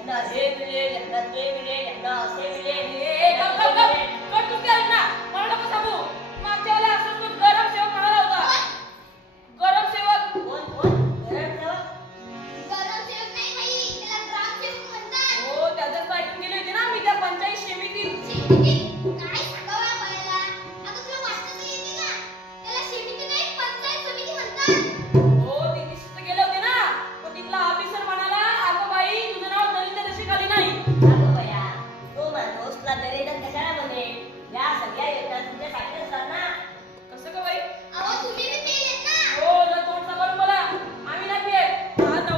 என்ன அசைவிலே என்ன தேவிலே என்ன அசைவிலே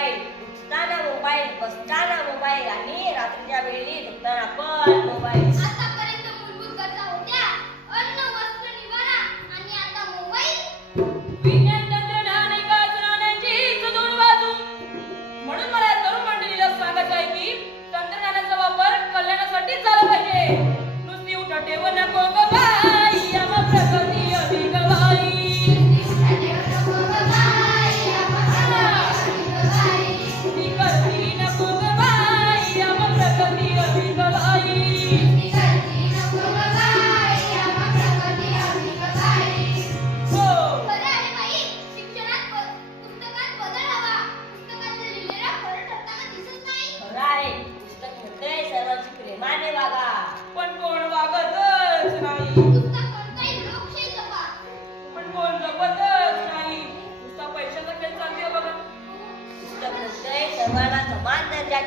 मोबाईल. उठताना मोबाईल बसताना मोबाईल आणि रात्रीच्या वेळी झोपताना पण मोबाईल.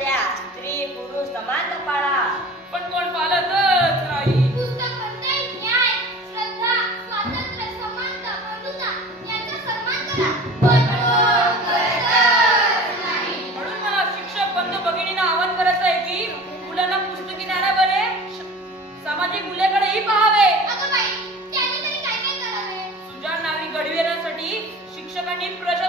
नद्या स्त्री पुरुष समान पाळा पण कोण पाळतच नाही. म्हणून शिक्षक बंधू भगिनींना आवाहन करायचं आहे की मुलांना पुस्तकी ज्ञानाकडे सामाजिक मूल्याकडेही पाहावे. अगं बाई त्यांनी तरी काय काय शिक्षकांनी प्रश्न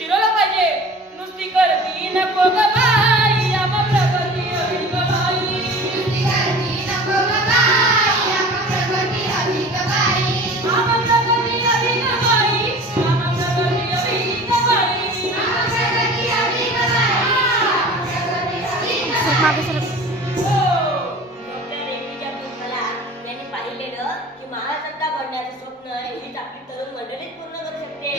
शिरोला पाहिजे. नुसती करती नको बाई. हो. त्यांनी पाहिलेलं की महासत्ता बनण्याचं स्वप्न हीच आपली तरुण मंडळीच पूर्ण करू शकते.